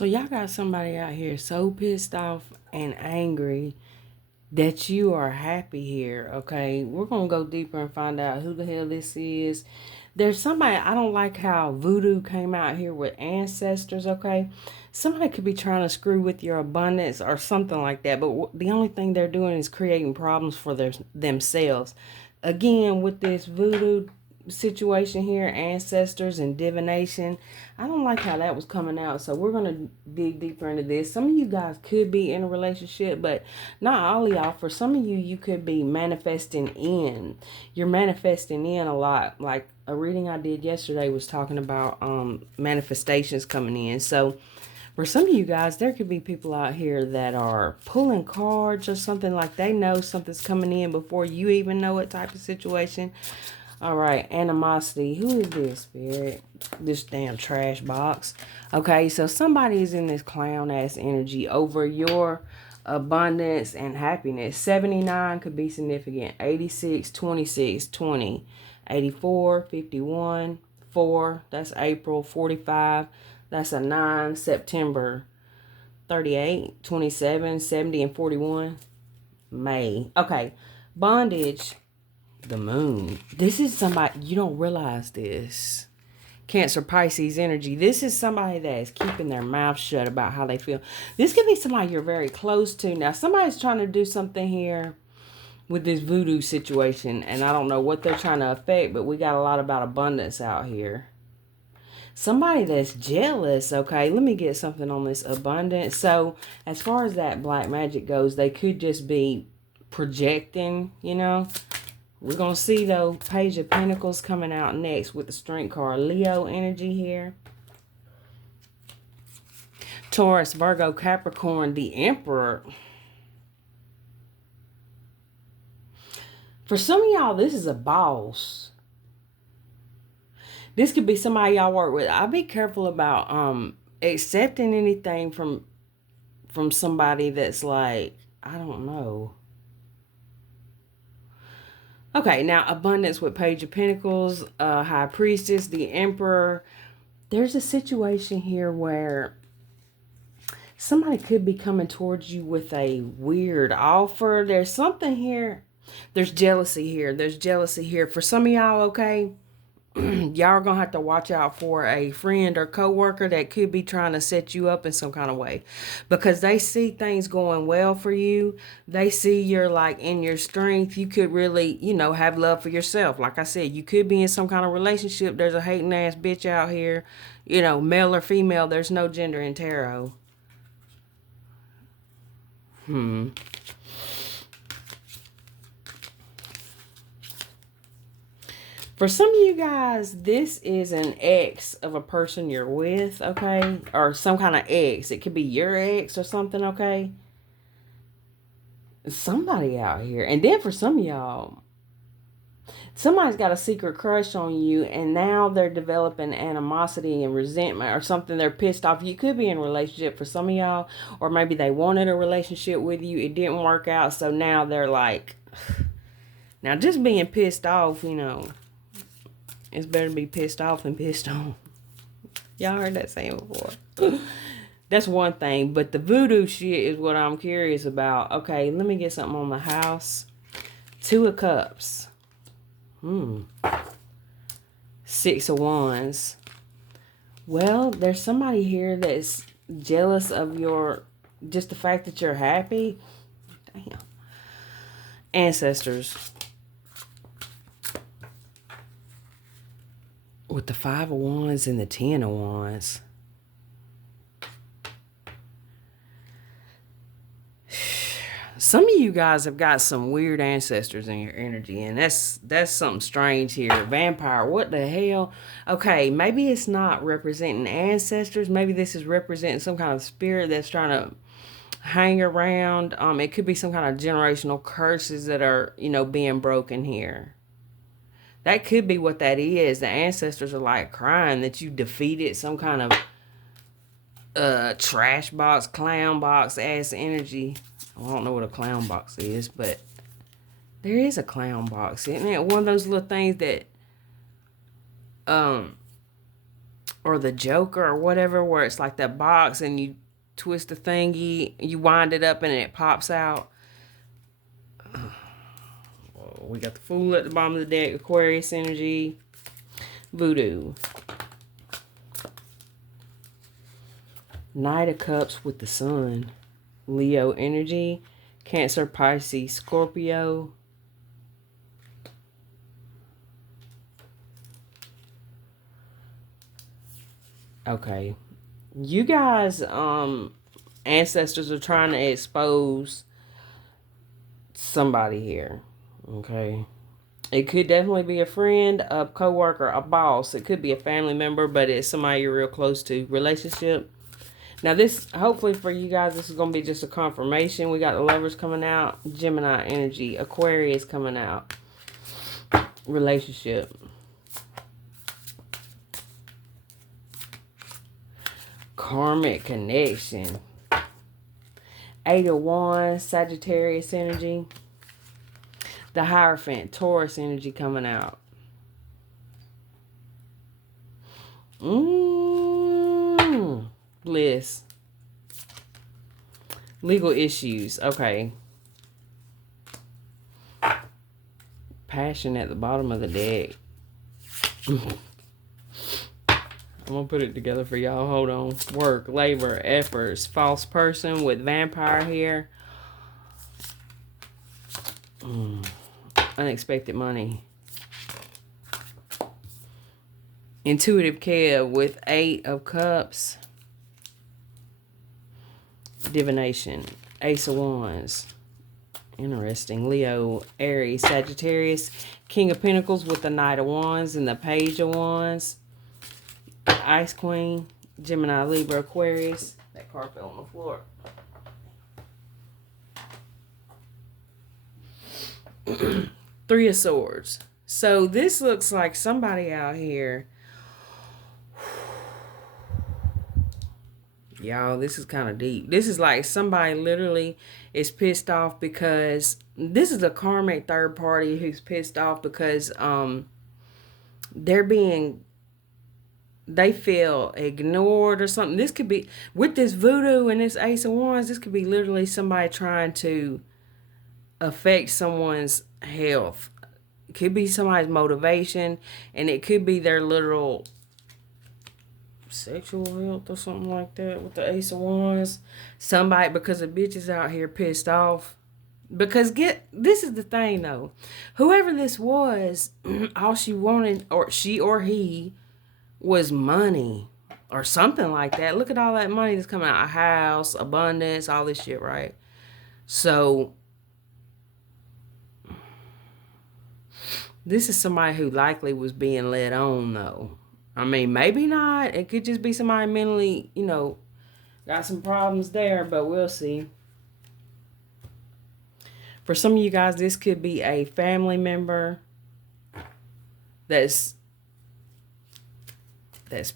So y'all got somebody out here so pissed off and angry that you are happy here, okay? We're going to go deeper and find out who the hell this is. There's somebody, I don't like how voodoo came out here with ancestors, okay? Somebody could be trying to screw with your abundance or something like that, but the only thing they're doing is creating problems for themselves. Again, with this voodoo situation here, ancestors and divination, I don't like how that was coming out. So we're going to dig deeper into this. Some of you guys could be in a relationship, but not all of y'all. For some of you, you could be manifesting in. You're manifesting in a lot. Like a reading I did yesterday was talking about manifestations coming in. So for some of you guys, there could be people out here that are pulling cards or something, like they know something's coming in before you even know it, type of situation. All right, animosity. Who is this, Spirit? This damn trash box. Okay, so somebody is in this clown ass energy over your abundance and happiness. 79 could be significant. 86, 26, 20, 84, 51, 4. That's April. 45. That's a 9. September. 38, 27, 70, and 41. May. Okay, bondage. The moon. This is somebody, you don't realize this. Cancer, Pisces energy. This is somebody that is keeping their mouth shut about how they feel. This could be somebody you're very close to. Now, somebody's trying to do something here with this voodoo situation, and I don't know what they're trying to affect, but we got a lot about abundance out here. Somebody that's jealous, okay? Let me get something on this abundance. So, as far as that black magic goes, they could just be projecting, you know. We're going to see, though, Page of Pentacles coming out next with the Strength card. Leo energy here. Taurus, Virgo, Capricorn, the Emperor. For some of y'all, this is a boss. This could be somebody y'all work with. I'll be careful about accepting anything from somebody that's like, I don't know. Okay, now abundance with Page of Pentacles, High Priestess, the Emperor. There's a situation here where somebody could be coming towards you with a weird offer. There's something here. There's jealousy here. There's jealousy here. For some of y'all, okay, y'all are going to have to watch out for a friend or coworker that could be trying to set you up in some kind of way, because they see things going well for you. They see you're like in your strength. You could really, you know, have love for yourself. Like I said, you could be in some kind of relationship. There's a hating ass bitch out here, you know, male or female. There's no gender in tarot. For some of you guys, this is an ex of a person you're with, okay? Or some kind of ex. It could be your ex or something, okay? Somebody out here. And then for some of y'all, somebody's got a secret crush on you, and now they're developing animosity and resentment or something. They're pissed off. You could be in a relationship for some of y'all, or maybe they wanted a relationship with you. It didn't work out, so now they're like... Now, just being pissed off, you know... It's better to be pissed off than pissed on. Y'all heard that saying before. That's one thing. But the voodoo shit is what I'm curious about. Okay, let me get something on the house. 2 of Cups. 6 of Wands. Well, there's somebody here that's jealous of your... Just the fact that you're happy. Damn. Ancestors. With the 5 of Wands and the 10 of Wands. Some of you guys have got some weird ancestors in your energy, and that's something strange here. Vampire, what the hell? Okay, maybe it's not representing ancestors. Maybe this is representing some kind of spirit that's trying to hang around. It could be some kind of generational curses that are, you know, being broken here. That could be what that is. The ancestors are like crying that you defeated some kind of trash box, clown box ass energy. I don't know what a clown box is, but there is a clown box, isn't it? One of those little things that or the Joker or whatever, where it's like that box and you twist the thingy, you wind it up and it pops out. We got the Fool at the bottom of the deck, Aquarius energy, Voodoo. Knight of Cups with the Sun, Leo energy, Cancer, Pisces, Scorpio. Okay. You guys, ancestors are trying to expose somebody here. Okay. It could definitely be a friend, a coworker, a boss. It could be a family member, but it's somebody you're real close to. Relationship. Now this, hopefully for you guys, this is going to be just a confirmation. We got the Lovers coming out. Gemini energy. Aquarius coming out. Relationship. Karmic connection. 8 of Wands. Sagittarius energy. The Hierophant, Taurus energy coming out. Bliss. Legal issues. Okay. Passion at the bottom of the deck. I'm going to put it together for y'all. Hold on. Work, labor, efforts. False person with vampire here. Unexpected money. Intuitive care with 8 of Cups. Divination. Ace of Wands. Interesting. Leo, Aries, Sagittarius. King of Pentacles with the Knight of Wands and the Page of Wands. Ice Queen. Gemini, Libra, Aquarius. That card fell on the floor. Three of Swords. So this looks like somebody out here. Y'all, this is kind of deep. This is like somebody literally is pissed off because this is a karmic third party who's pissed off because they feel ignored or something. This could be, with this voodoo and this Ace of Wands, this could be literally somebody trying to affect someone's health. It could be somebody's motivation, and it could be their literal sexual health or something like that with the Ace of Wands. Somebody, because the bitches out here pissed off. Because this is the thing though. Whoever this was, all she wanted, or she or he, was money or something like that. Look at all that money that's coming out. A house, abundance, all this shit, right? So this is somebody who likely was being led on, though. I mean, maybe not. It could just be somebody mentally, got some problems there, but we'll see. For some of you guys, this could be a family member that's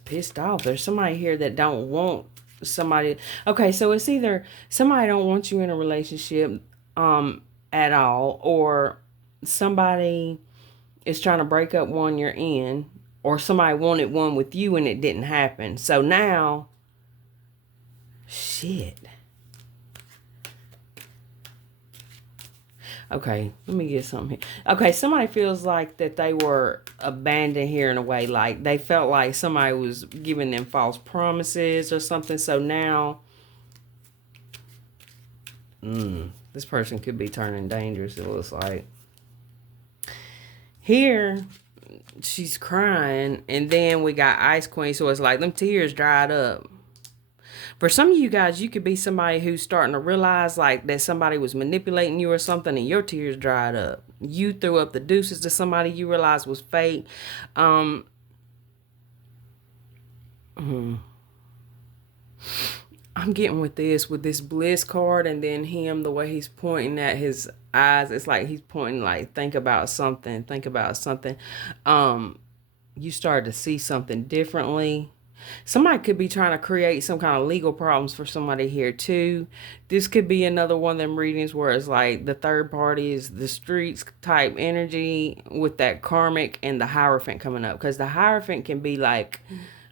pissed off. There's somebody here that don't want somebody. Okay, so it's either somebody don't want you in a relationship at all, or somebody is trying to break up one you're in, or somebody wanted one with you and it didn't happen. So now, shit. Okay, let me get something here. Okay, somebody feels like that they were abandoned here in a way. Like they felt like somebody was giving them false promises or something. So now, this person could be turning dangerous, it looks like. Here, she's crying, and then we got Ice Queen, so it's like them tears dried up. For some of you guys, you could be somebody who's starting to realize like that somebody was manipulating you or something, and your tears dried up. You threw up the deuces to somebody you realized was fake. I'm getting with this bliss card, and then him, the way he's pointing at his eyes, it's like he's pointing like, think about something. You start to see something differently. Somebody could be trying to create some kind of legal problems for somebody here too. This could be another one of them readings where it's like the third party is the streets type energy with that karmic and the Hierophant coming up. Because the Hierophant can be like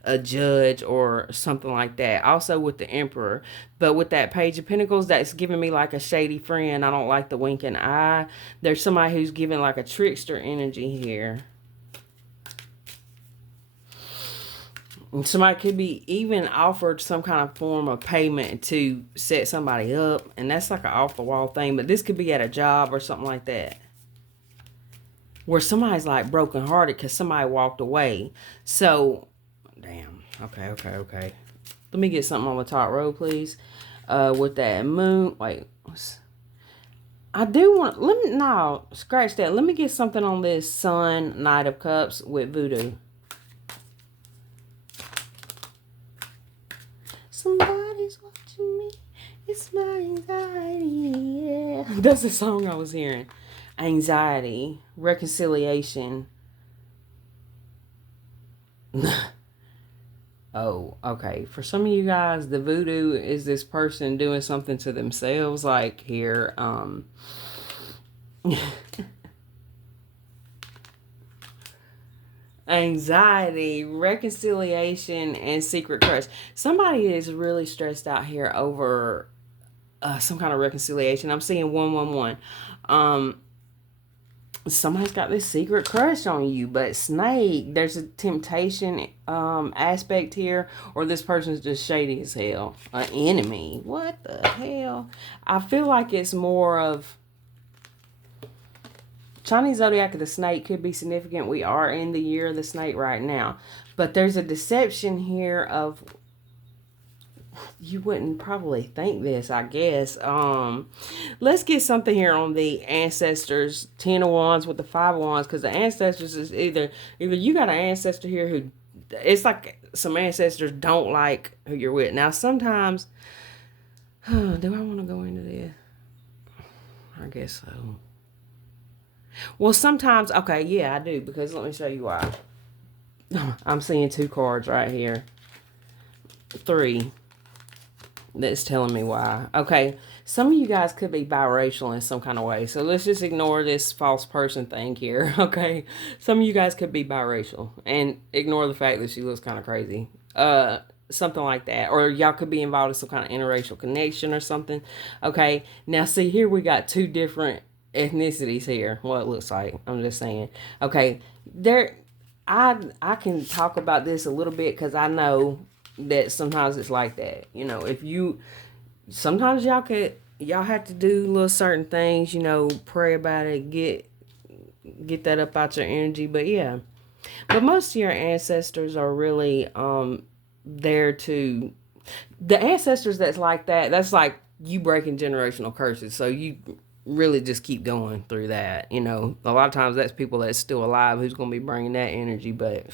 a judge or something like that. Also with the Emperor. But with that Page of Pentacles, that's giving me like a shady friend. I don't like the winking eye. There's somebody who's giving like a trickster energy here. And somebody could be even offered some kind of form of payment to set somebody up. And that's like an off-the-wall thing. But this could be at a job or something like that, where somebody's like brokenhearted because somebody walked away. So, damn. Okay. Let me get something on the top row, please. With that moon. Wait. I do want... No, scratch that. Let me get something on this Sun, Knight of Cups with voodoo. Somebody's watching me. It's my anxiety. Yeah. That's the song I was hearing. Anxiety. Reconciliation. Oh, okay. For some of you guys, the voodoo is this person doing something to themselves. Like here, anxiety, reconciliation, and secret crush. Somebody is really stressed out here over some kind of reconciliation. I'm seeing 111. Somebody's got this secret crush on you, but snake, there's a temptation aspect here, or this person's just shady as hell. An enemy. What the hell? I feel like it's more of Chinese zodiac of the snake could be significant. We are in the year of the snake right now. But there's a deception here of, you wouldn't probably think this, I guess. Let's get something here on the ancestors. 10 of Wands with the 5 of Wands. Because the ancestors is either you got an ancestor here who, it's like some ancestors don't like who you're with. Now, sometimes, do I want to go into this? I guess so. Well, sometimes, okay, yeah, I do, because let me show you why. I'm seeing 2 cards right here. 3. That's telling me why. Okay, some of you guys could be biracial in some kind of way. So let's just ignore this false person thing here, okay? Some of you guys could be biracial and ignore the fact that she looks kind of crazy. Something like that. Or y'all could be involved in some kind of interracial connection or something. Okay, now see here we got 2 different ethnicities here. Well, it looks like. I'm just saying. Okay, I can talk about this a little bit because I know that sometimes it's like that. You know, if you, sometimes y'all have to do little certain things, you know, pray about it, get that up out your energy. But yeah, but most of your ancestors are really there to, the ancestors that's like that, that's like you breaking generational curses. So you really just keep going through that. You know, a lot of times that's people that's still alive who's going to be bringing that energy. But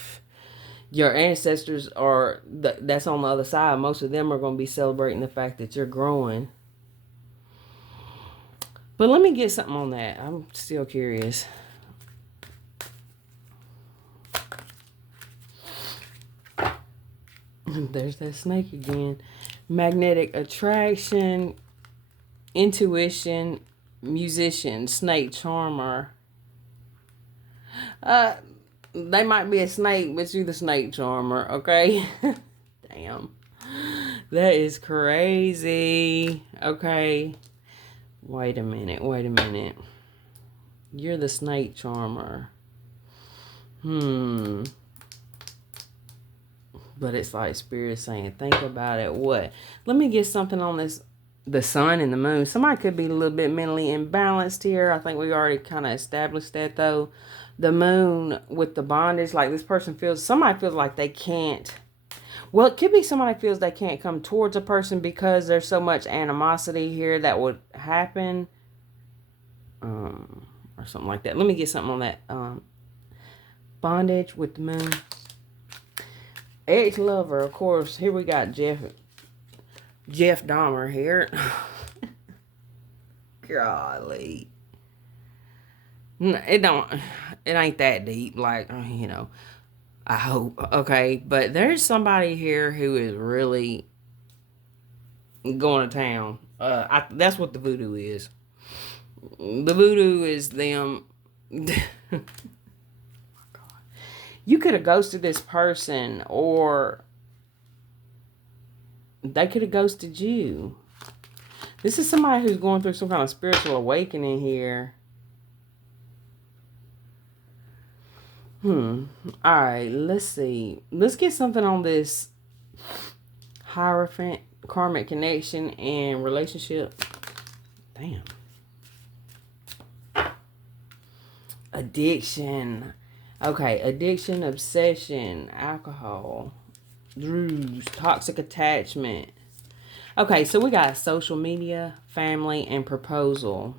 your ancestors are, that's on the other side. Most of them are going to be celebrating the fact that you're growing. But let me get something on that. I'm still curious. There's that snake again. Magnetic attraction, intuition, musician, snake charmer. They might be a snake, but you the snake charmer, okay? Damn. That is crazy. Okay. Wait a minute. You're the snake charmer. But it's like Spirit saying, think about it. What? Let me get something on this. The sun and the moon. Somebody could be a little bit mentally imbalanced here. I think we already kind of established that though. The moon with the bondage, like this person feels, somebody feels like they can't. Well, it could be somebody feels they can't come towards a person because there's so much animosity here that would happen. Or something like that. Let me get something on that. Bondage with the moon. Ex-lover, of course. Here we got Jeff Dahmer here. Golly. It ain't that deep. Like, you know, I hope. Okay. But there's somebody here who is really going to town. That's what the voodoo is. The voodoo is them. you could have ghosted this person, or they could have ghosted you. This is somebody who's going through some kind of spiritual awakening here. Alright, let's see. Let's get something on this Hierophant, karmic connection, and relationship. Damn. Addiction. Okay, addiction, obsession, alcohol, drugs, toxic attachment. Okay, so we got social media, family, and proposal.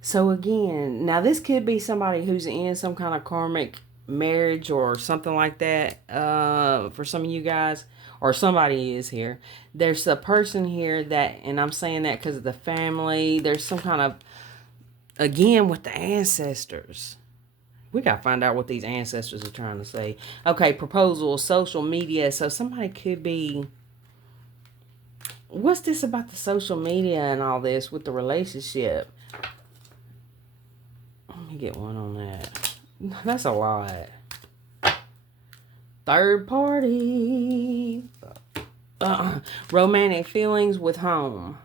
So again, now this could be somebody who's in some kind of karmic marriage or something like that, for some of you guys, or somebody is here. There's a person here that, and I'm saying that because of the family, there's some kind of, again, with the ancestors. We got to find out what these ancestors are trying to say. Okay, proposal, social media. So somebody could be, what's this about the social media and all this with the relationship? Let me get one on that. That's a lot. Third party. Romantic feelings with home.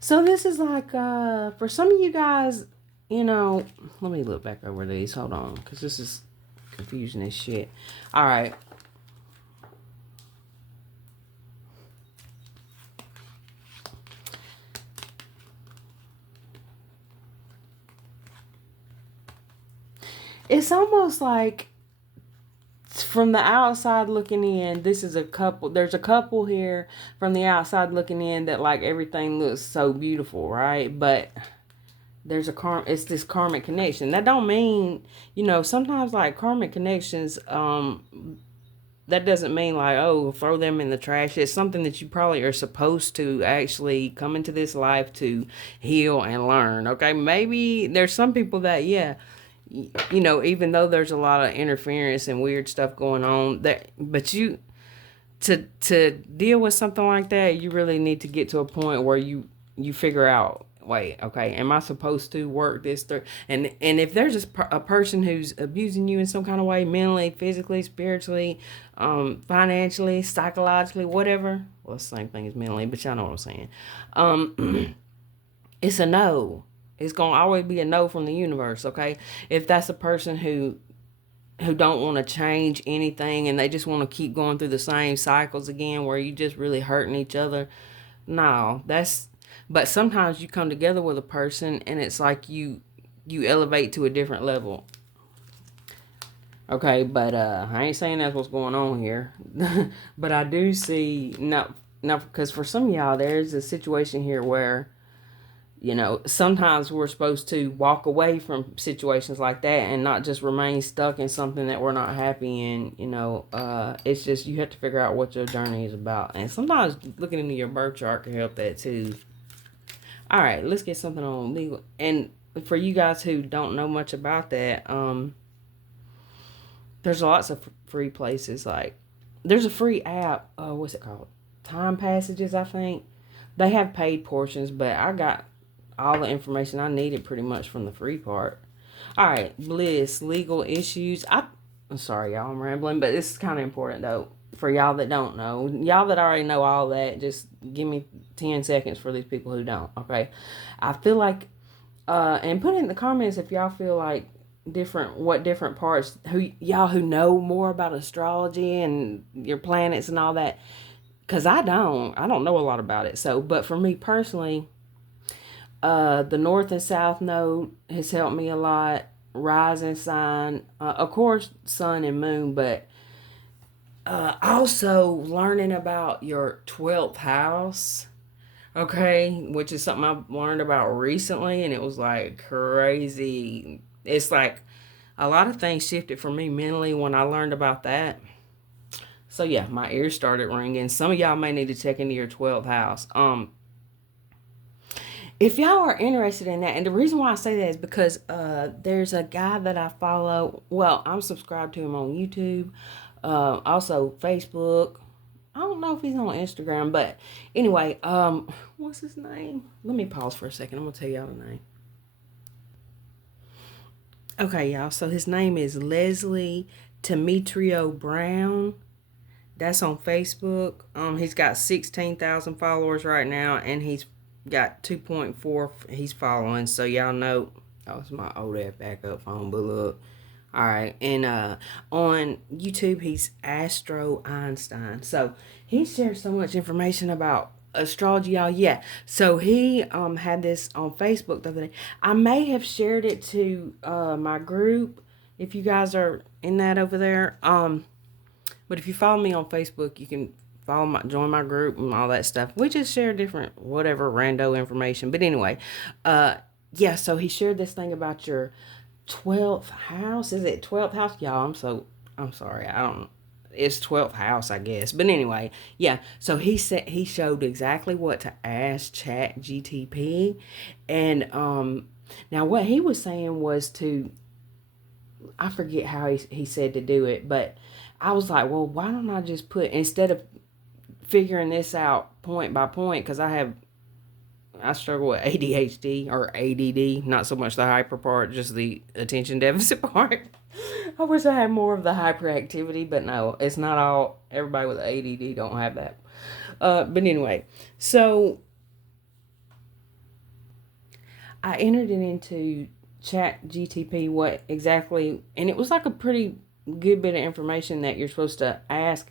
So this is like, for some of you guys, you know, let me look back over these. Hold on, because this is confusing as shit. All right. It's almost like, from the outside looking in, this is a couple. There's a couple here from the outside looking in that like everything looks so beautiful, right? But there's it's this karmic connection. That don't mean, you know, sometimes like karmic connections, that doesn't mean like, oh, throw them in the trash. It's something that you probably are supposed to actually come into this life to heal and learn. Okay, maybe there's some people that, yeah, you know, even though there's a lot of interference and weird stuff going on, that, but you, to deal with something like that, you really need to get to a point where you figure out, wait, okay, am I supposed to work this through? And if there's a person who's abusing you in some kind of way, mentally, physically, spiritually, financially, psychologically, whatever, well, it's the same thing as mentally, but y'all know what I'm saying. It's a no. It's going to always be a no from the universe, okay? If that's a person who don't want to change anything and they just want to keep going through the same cycles again where you just really hurting each other, no, but sometimes you come together with a person and it's like you elevate to a different level. Okay, but I ain't saying that's what's going on here. But I do see, no, because for some of y'all, there's a situation here where, you know, sometimes we're supposed to walk away from situations like that and not just remain stuck in something that we're not happy in. You know, it's just, you have to figure out what your journey is about. And sometimes looking into your birth chart can help that too. All right, let's get something on legal. And for you guys who don't know much about that, there's lots of free places. Like, there's a free app. What's it called? Time Passages, I think. They have paid portions, but I got all the information I needed pretty much from the free part. All right, bliss, legal issues. I'm sorry, y'all, I'm rambling, but this is kind of important though for y'all that don't know. Y'all that already know all that, just give me 10 seconds for these people who don't. Okay, I feel like, and put in the comments if y'all feel like different parts, who know more about astrology and your planets and all that, because I don't know a lot about it. So, but for me personally, the North and South Node has helped me a lot. Rising sign, of course, Sun and Moon, but also learning about your 12th house, okay, which is something I've learned about recently, and it was like crazy. It's like a lot of things shifted for me mentally when I learned about that. So yeah, my ears started ringing. Some of y'all may need to check into your 12th house. If y'all are interested in that, and the reason why I say that is because there's a guy that I follow. Well, I'm subscribed to him on YouTube, also Facebook, I don't know if he's on Instagram, but anyway, what's his name? Let me pause for a second. I'm gonna tell y'all the name. Okay, y'all. So his name is Leslie Demetrio Brown. That's on Facebook. He's got 16,000 followers right now, and he's got 2.4 he's following. So y'all know, that was my old ass backup phone, but look. All right, and on YouTube he's Astro Einstein. So he shares so much information about astrology, y'all. Yeah. So he had this on Facebook the other day. I may have shared it to my group if you guys are in that over there. But if you follow me on Facebook, you can join my group and all that stuff. We just share different whatever rando information. But anyway, yeah. So he shared this thing about your 12th house. Is it 12th house, y'all? I'm sorry. I don't. It's 12th house, I guess. But anyway, yeah. So he said he showed exactly what to ask Chat GTP, and now what he was saying was to, I forget how he said to do it, but I was like, well, why don't I just put, instead of figuring this out point by point, because I struggle with ADHD or ADD, not so much the hyper part, just the attention deficit part. I wish I had more of the hyperactivity, but no, it's not all, everybody with ADD don't have that. But anyway, so I entered it into Chat GTP what exactly, and it was like a pretty good bit of information that you're supposed to ask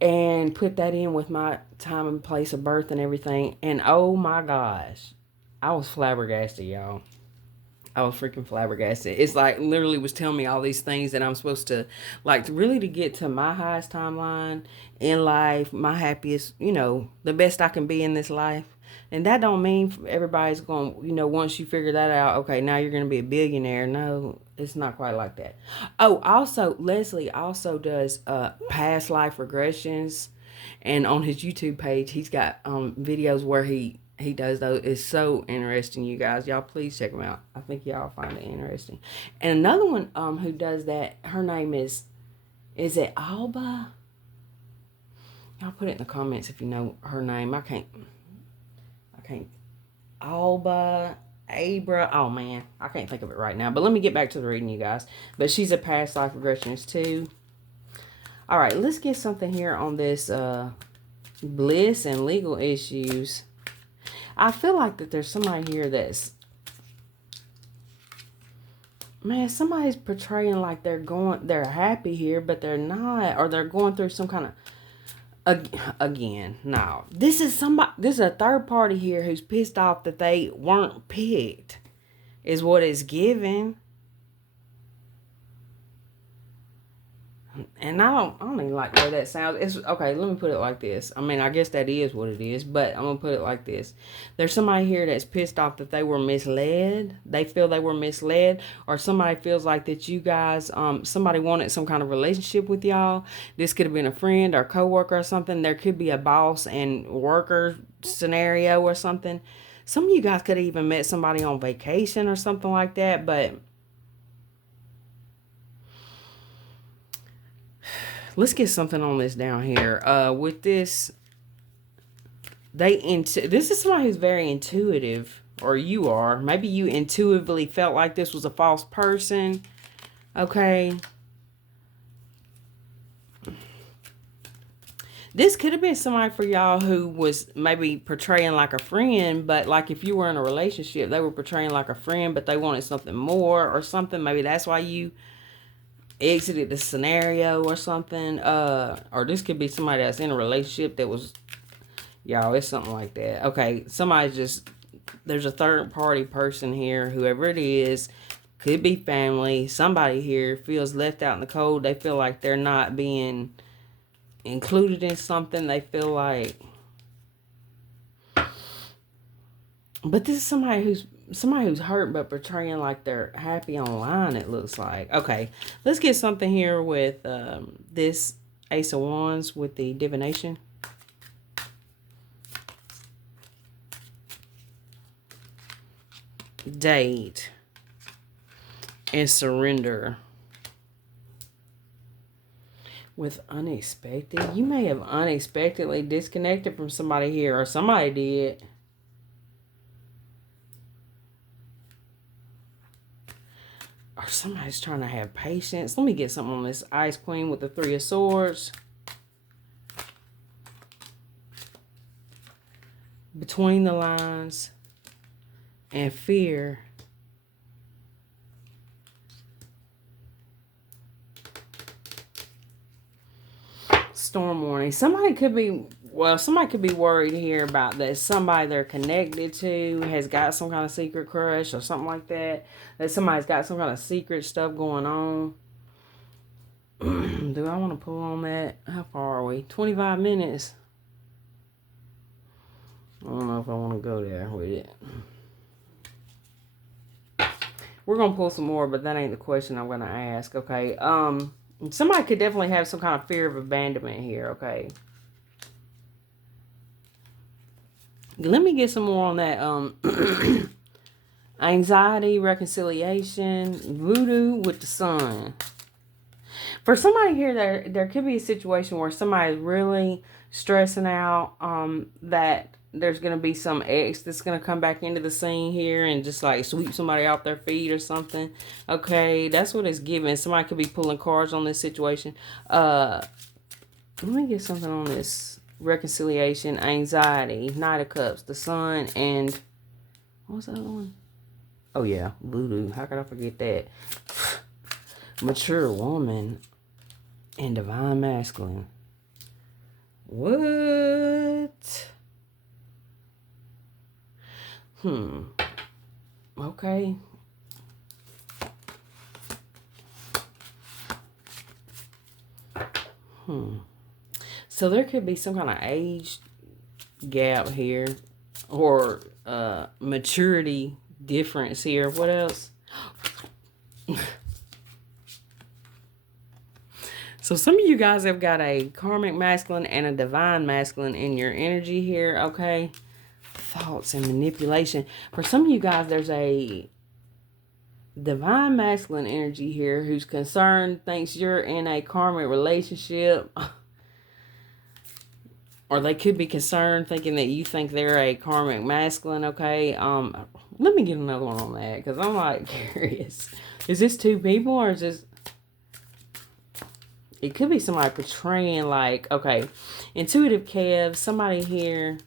and put that in with my time and place of birth and everything. And oh my gosh, I was flabbergasted, y'all. I was freaking flabbergasted. It's like literally was telling me all these things that I'm supposed to, like, really to get to my highest timeline in life, my happiest, the best I can be in this life. And that don't mean everybody's going, once you figure that out, okay, now you're going to be a billionaire. No, it's not quite like that. Oh, also, Leslie also does past life regressions. And on his YouTube page, he's got videos where he does those. It's so interesting, you guys. Y'all please check him out. I think y'all find it interesting. And another one who does that, her name is it Alba? Y'all put it in the comments if you know her name. I can't. Alba, Abra. Oh man, I can't think of it right now. But let me get back to the reading, you guys. But she's a past life regressionist too. All right, let's get something here on this bliss and legal issues. I feel like that there's somebody here that's, man, somebody's portraying like they're happy here, but they're not, or they're going through some kind of, again, no. This is a third party here who's pissed off that they weren't picked, is what it's given. And I don't even like the way that sounds. It's okay. Let me put it like this. I mean, I guess that is what it is, but I'm gonna put it like this. There's somebody here that's pissed off that they were misled. They feel they were misled, or somebody feels like that you guys, somebody wanted some kind of relationship with y'all. This could have been a friend or coworker or something. There could be a boss and worker scenario or something. Some of you guys could have even met somebody on vacation or something like that, but let's get something on this down here. With this, this is somebody who's very intuitive, or you are. Maybe you intuitively felt like this was a false person. Okay. This could have been somebody for y'all who was maybe portraying like a friend, but like if you were in a relationship, they were portraying like a friend, but they wanted something more or something. Maybe that's why you exited the scenario or something. Or this could be somebody that's in a relationship that was, y'all, it's something like that. Okay, there's a third party person here, whoever it is, could be family. Somebody here feels left out in the cold. They feel like they're not being included in something. They feel like, but this is somebody who's hurt but portraying like they're happy online, it looks like. Okay, let's get something here with this Ace of Wands with the divination. Date and surrender. With unexpected, you may have unexpectedly disconnected from somebody here, or somebody did. Or somebody's trying to have patience. Let me get something on this Ice Queen with the Three of Swords. Between the lines and fear. Storm warning. Somebody could be worried here about that somebody they're connected to has got some kind of secret crush or something like that. That somebody's got some kind of secret stuff going on. Do I want to pull on that? How far are we? 25 minutes. I don't know if I want to go there with it. We're going to pull some more, but that ain't the question I'm going to ask, okay? Somebody could definitely have some kind of fear of abandonment here, okay? Let me get some more on that. Anxiety, reconciliation, voodoo with the sun. For somebody here, there could be a situation where somebody's really stressing out that there's going to be some ex that's going to come back into the scene here and just like sweep somebody off their feet or something. Okay, that's what it's giving. Somebody could be pulling cards on this situation. Let me get something on this. Reconciliation, anxiety, Knight of Cups, the Sun, and what was that one? Oh yeah, voodoo. How could I forget that? Mature woman and divine masculine. What? Okay. So there could be some kind of age gap here or maturity difference here. What else? So some of you guys have got a karmic masculine and a divine masculine in your energy here, okay? Thoughts and manipulation. For some of you guys, there's a divine masculine energy here who's concerned, thinks you're in a karmic relationship. Or they could be concerned thinking that you think they're a karmic masculine, okay? Let me get another one on that because I'm like curious. Is this two people or is this... It could be somebody portraying like, okay, intuitive Kev, somebody here.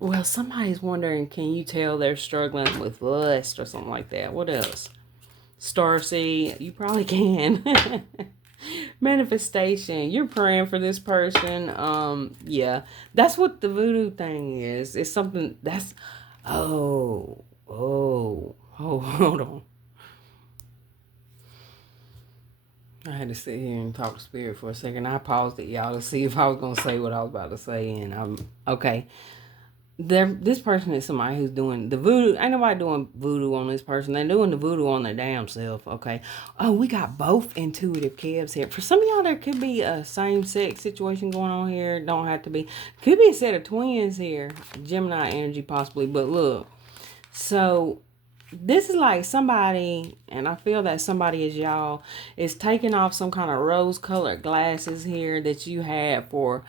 Well, somebody's wondering, can you tell they're struggling with lust or something like that? What else? Starseed, you probably can. Manifestation, you're praying for this person. Yeah, that's what the voodoo thing is. It's something that's, hold on. I had to sit here and talk to spirit for a second. I paused it, y'all, to see if I was going to say what I was about to say. And I'm, okay. This person is somebody who's doing the voodoo. Ain't nobody doing voodoo on this person. They're doing the voodoo on their damn self, okay? Oh, we got both intuitive Kevs here. For some of y'all, there could be a same-sex situation going on here. Don't have to be. Could be a set of twins here. Gemini energy, possibly. But look. So... this is like somebody, and I feel that somebody is y'all, is taking off some kind of rose-colored glasses here that you had for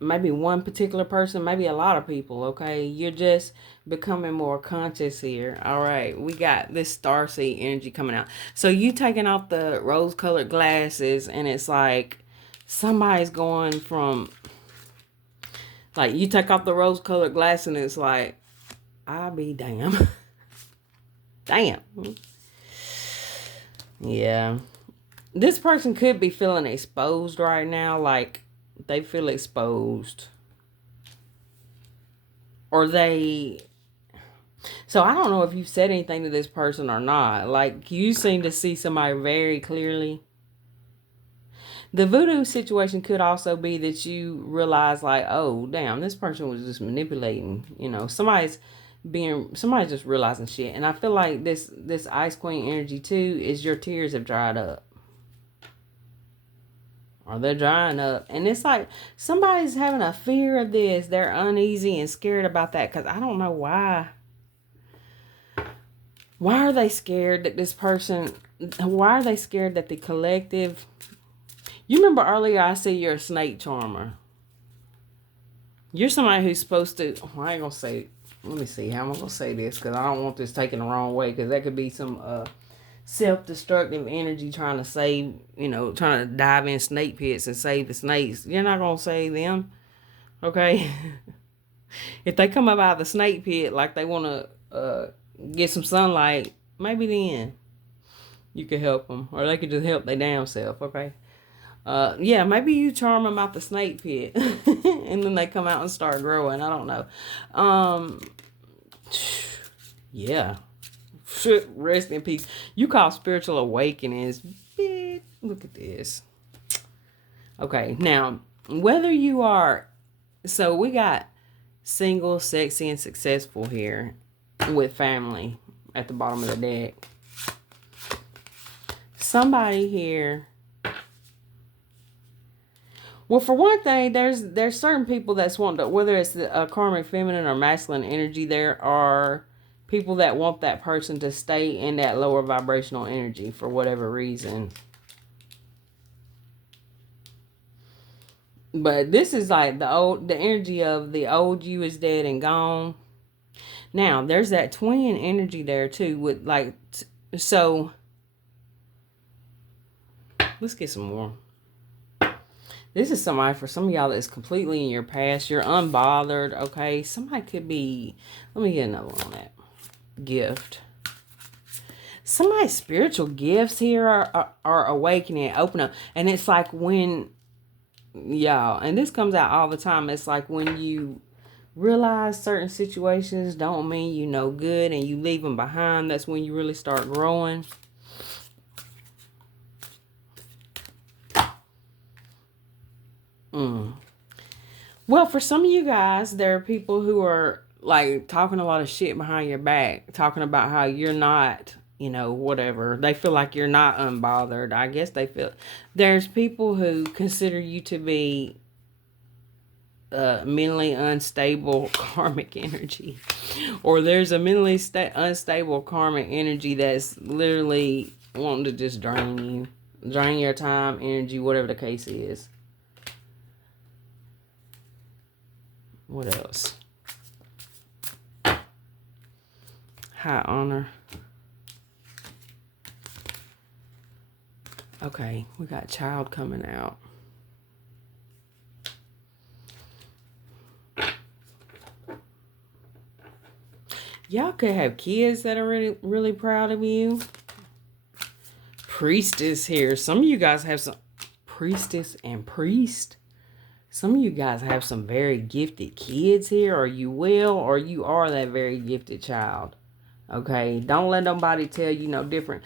maybe one particular person, maybe a lot of people, okay? You're just becoming more conscious here. All right, we got this starseed energy coming out. So you taking off the rose-colored glasses, and it's like somebody's going from, like, you take off the rose-colored glass, and it's like, I'll be damn. Damn. Yeah. This person could be feeling exposed right now. Like, they feel exposed. Or they... So, I don't know if you've said anything to this person or not. Like, you seem to see somebody very clearly. The voodoo situation could also be that you realize, like, oh, damn, this person was just manipulating. You know, somebody's just realizing shit. And I feel like this Ice Queen energy too is your tears have dried up, or they're drying up, and it's like somebody's having a fear of this. They're uneasy and scared about that because I don't know why. Why are they scared that this person, why are they scared that the collective, you remember earlier I said you're a snake charmer. You're somebody who's supposed to, well, I ain't gonna say, let me see how I'm gonna say this, because I don't want this taken the wrong way, because that could be some self-destructive energy trying to save, trying to dive in snake pits and save the snakes. You're not gonna save them, okay? If they come up out of the snake pit like they want to get some sunlight, maybe then you could help them, or they could just help their damn self, okay? Yeah, maybe you charm them out the snake pit and then they come out and start growing. I don't know. Yeah. Rest in peace. You call spiritual awakenings. Bitch, look at this. Okay, now, whether you are, so we got single, sexy, and successful here with family at the bottom of the deck. Somebody here. Well, for one thing, there's certain people that's wanting to, whether it's a karmic feminine or masculine energy, there are people that want that person to stay in that lower vibrational energy for whatever reason. But this is like the energy of the old you is dead and gone. Now, there's that twin energy there too with like, so let's get some more. This is somebody, for some of y'all, that's completely in your past. You're unbothered, okay? Somebody could be, let me get another one on that. Gift. Somebody's spiritual gifts here are awakening, open up. And it's like when, y'all, and this comes out all the time, it's like when you realize certain situations don't mean you no good and you leave them behind, that's when you really start growing. Well, for some of you guys, there are people who are like talking a lot of shit behind your back, talking about how you're not, whatever. They feel like you're not unbothered. I guess they feel there's people who consider you to be mentally unstable karmic energy, or there's a mentally unstable karmic energy that's literally wanting to just drain your time, energy, whatever the case is. What else? High honor. Okay, we got child coming out. Y'all could have kids that are really, really proud of you. Priestess here. Some of you guys have some priestess and priest. Some of you guys have some very gifted kids here, or you will, or you are that very gifted child. Okay? Don't let nobody tell you no different.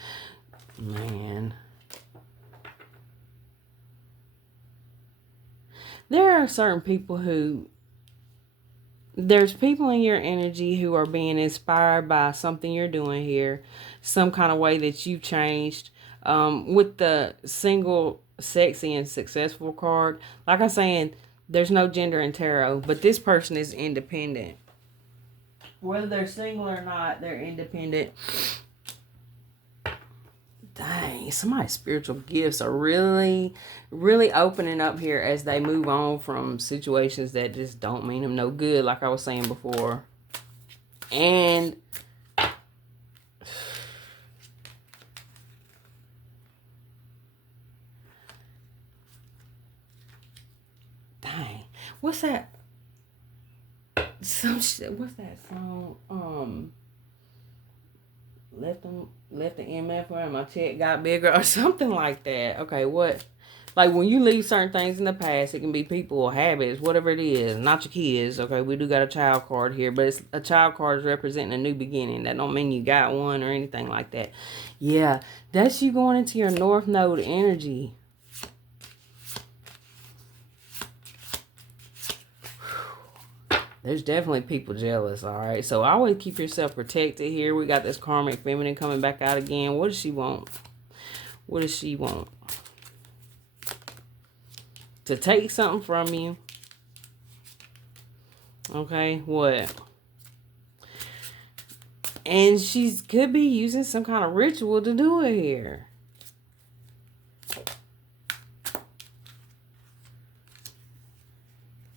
Man. There are certain people who, there's people in your energy who are being inspired by something you're doing here, some kind of way that you've changed. With the single, sexy, and successful card, like I'm saying, there's no gender in tarot, but this person is independent. Whether they're single or not, they're independent. Dang, somebody's spiritual gifts are really, really opening up here as they move on from situations that just don't mean them no good, like I was saying before. And dang, what's that? Some shit. What's that song? Let the MF or my check got bigger or something like that. Okay, what? Like when you leave certain things in the past, it can be people or habits, whatever it is. Not your kids. Okay, we do got a child card here, but it's a child card is representing a new beginning. That don't mean you got one or anything like that. Yeah, that's you going into your North Node energy. There's definitely people jealous, all right? So always keep yourself protected here. We got this karmic feminine coming back out again. What does she want? What does she want? To take something from you. Okay, what? And she could be using some kind of ritual to do it here.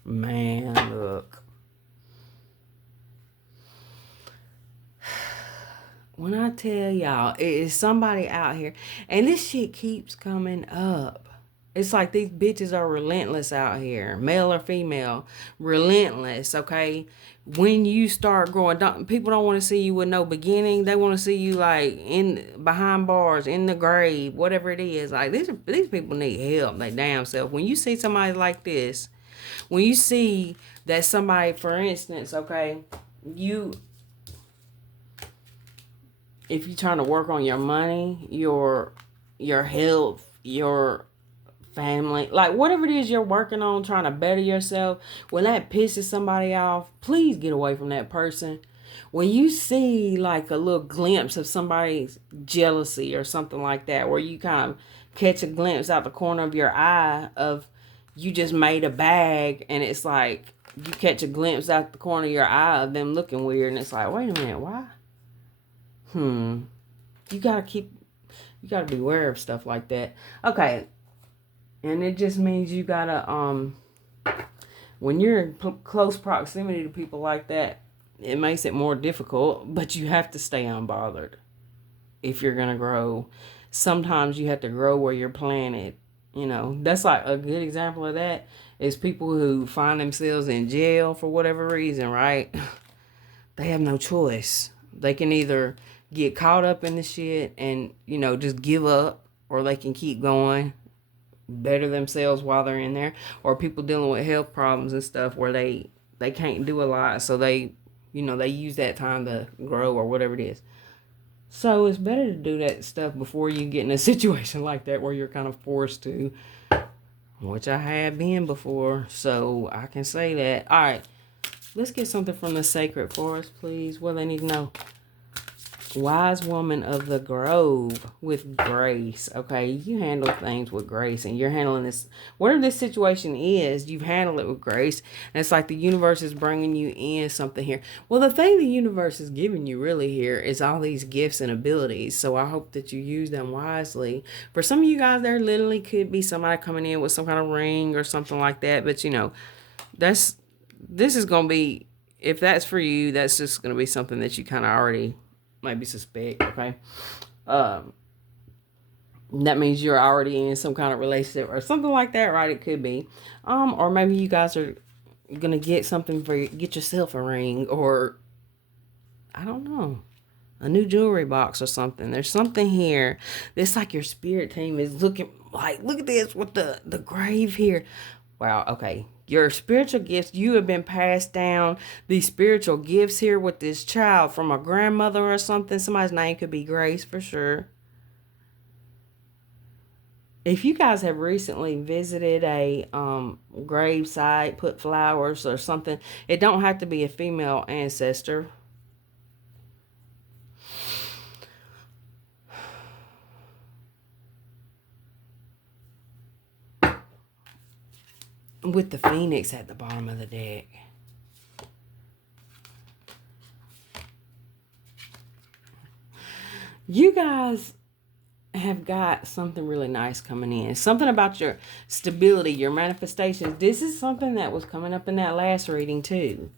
Man, look. When I tell y'all, it is somebody out here, and this shit keeps coming up. It's like these bitches are relentless out here, male or female, relentless, okay? When you start growing, people don't want to see you with no beginning. They want to see you like in behind bars, in the grave, whatever it is. Like these people need help, they damn self. When you see somebody like this, when you see that somebody, for instance, okay, you if you're trying to work on your money, your health, your family, like whatever it is you're working on, trying to better yourself, when that pisses somebody off, please get away from that person. When you see like a little glimpse of somebody's jealousy or something like that, where you kind of catch a glimpse out the corner of your eye of you just made a bag, and it's like you catch a glimpse out the corner of your eye of them looking weird, and it's like, wait a minute, why? You gotta beware of stuff like that. Okay. And it just means you gotta, when you're in close proximity to people like that, it makes it more difficult, but you have to stay unbothered if you're gonna grow. Sometimes you have to grow where you're planted. You know, that's like a good example of that is people who find themselves in jail for whatever reason, right? They have no choice. They can either get caught up in the shit and, just give up, or they can keep going, better themselves while they're in there, or people dealing with health problems and stuff where they can't do a lot, so they use that time to grow or whatever it is. So it's better to do that stuff before you get in a situation like that where you're kind of forced to, which I have been before, so I can say that. All right, let's get something from the sacred forest, please. What do they need to know? Wise woman of the grove with grace. Okay, you handle things with grace, and you're handling this, whatever this situation is, you've handled it with grace. And it's like the universe is bringing you in something here. Well, the thing the universe is giving you really here is all these gifts and abilities. So I hope that you use them wisely. For some of you guys, there literally could be somebody coming in with some kind of ring or something like that. But this is going to be, if that's for you, that's just going to be something that you kind of already maybe suspect, okay? That means you're already in some kind of relationship or something like that, right? It could be. Or maybe you guys are gonna get something get yourself a ring, or I don't know, a new jewelry box or something. There's something here. It's like your spirit team is looking like, look at this with the grave here. Wow, okay. Your spiritual gifts, you have been passed down these spiritual gifts here with this child from a grandmother or something. Somebody's name could be Grace for sure. If you guys have recently visited a grave site, put flowers or something, it don't have to be a female ancestor. With the phoenix at the bottom of the deck. You guys have got something really nice coming in. Something about your stability, your manifestations. This is something that was coming up in that last reading too.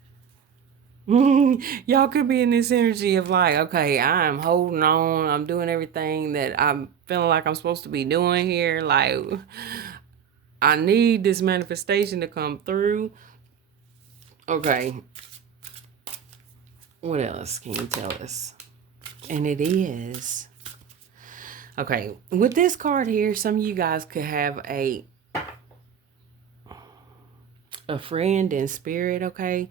Y'all could be in this energy of like, okay, I'm holding on. I'm doing everything that I'm feeling like I'm supposed to be doing here. Like, I need this manifestation to come through. Okay. What else can you tell us? And it is. Okay. With this card here, some of you guys could have a friend in spirit, okay?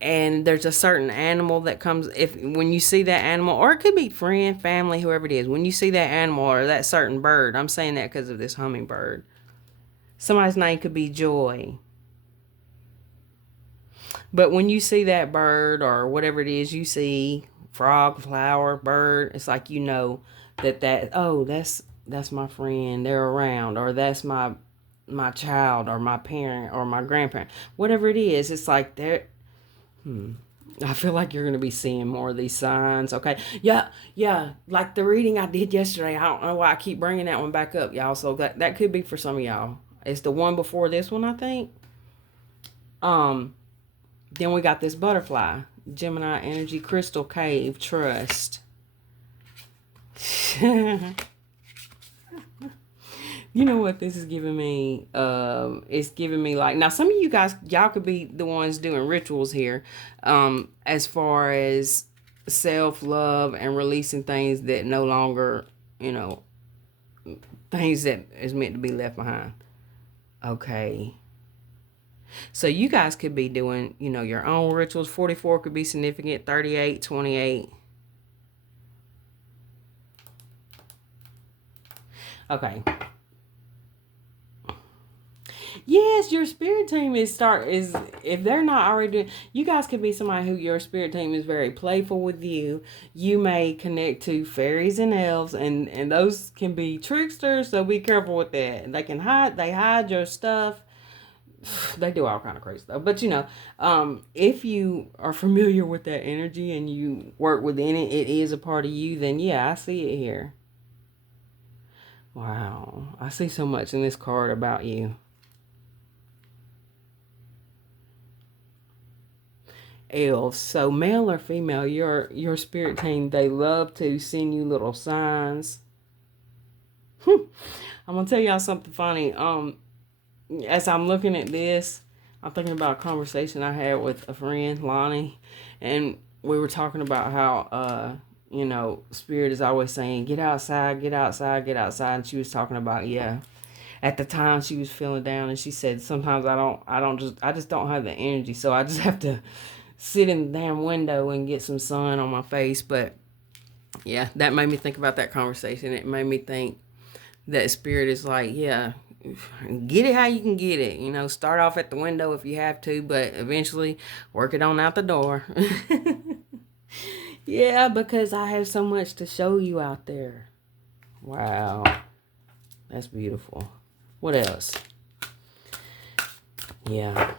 And there's a certain animal that comes, when you see that animal, or it could be friend, family, whoever it is, when you see that animal or that certain bird, I'm saying that because of this hummingbird. Somebody's name could be Joy. But when you see that bird or whatever it is you see, frog, flower, bird, it's like that's my friend, they're around, or that's my child or my parent or my grandparent. Whatever it is, it's like they're I feel like you're going to be seeing more of these signs. Okay. Yeah. Yeah. Like the reading I did yesterday. I don't know why I keep bringing that one back up, y'all. So that could be for some of y'all. It's the one before this one, I think. Um, then we got this butterfly. Gemini energy, crystal cave, trust. You know what this is giving me? It's giving me like, now some of you guys, y'all could be the ones doing rituals here, as far as self-love and releasing things that no longer, you know, things that is meant to be left behind. Okay. So you guys could be doing, you know, your own rituals. 44 could be significant, 38, 28. Okay. Yes, your spirit team is if they're not already doing, you guys could be somebody who your spirit team is very playful with you. You may connect to fairies and elves, and those can be tricksters, so be careful with that. They hide your stuff. They do all kind of crazy stuff. But you know, if you are familiar with that energy and you work within it, it is a part of you, then yeah, I see it here. Wow. I see so much in this card about you. Elves. So male or female, your spirit team, they love to send you little signs. I'm gonna tell y'all something funny. As I'm looking at this, I'm thinking about a conversation I had with a friend, Lonnie, and we were talking about how you know, spirit is always saying, get outside, get outside, get outside. And she was talking about, yeah. At the time she was feeling down, and she said, sometimes I just don't have the energy. So I just have to sit in the damn window and get some sun on my face. But yeah, that made me think about that conversation. It made me think that spirit is like, yeah, get it how you can get it. You know, start off at the window if you have to, but eventually work it on out the door. Yeah, because I have so much to show you out there. Wow. That's beautiful. What else? Yeah.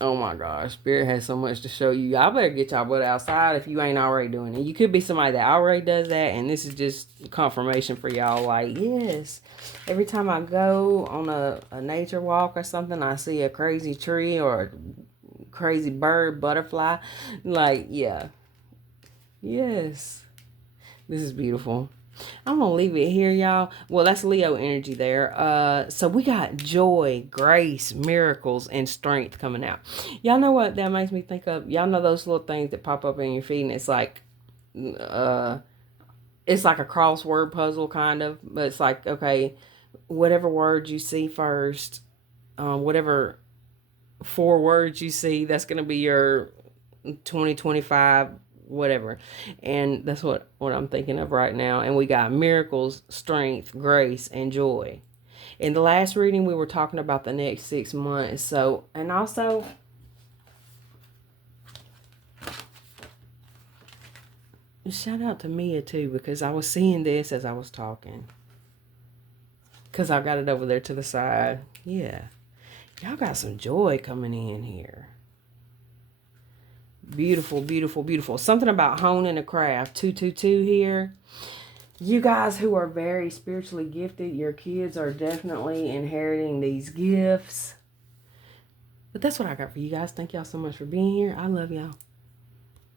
Oh my gosh, Spirit has so much to show you. Y'all better get y'all butt outside if you ain't already doing it. You could be somebody that already does that, and this is just confirmation for y'all. Like, yes, every time I go on a nature walk or something, I see a crazy tree or a crazy bird, butterfly. Like, yeah, yes, this is beautiful. I'm gonna leave it here, y'all. Well, that's Leo energy there. So we got joy, grace, miracles, and strength coming out. Y'all know what that makes me think of? Y'all know those little things that pop up in your feed, and uh it's like a crossword puzzle kind of, but it's like, okay, whatever word you see first, whatever 4 words you see, that's gonna be your 2025 whatever. And that's what I'm thinking of right now. And we got miracles, strength, grace, and joy. In the last reading, we were talking about the next 6 months. So, and also, shout out to Mia too, because I was seeing this as I was talking, because I got it over there to the side. Yeah, y'all got some joy coming in here. Beautiful, beautiful, beautiful. Something about honing a craft. 222 here. You guys who are very spiritually gifted, your kids are definitely inheriting these gifts. But that's what I got for you guys. Thank y'all so much for being here. I love y'all.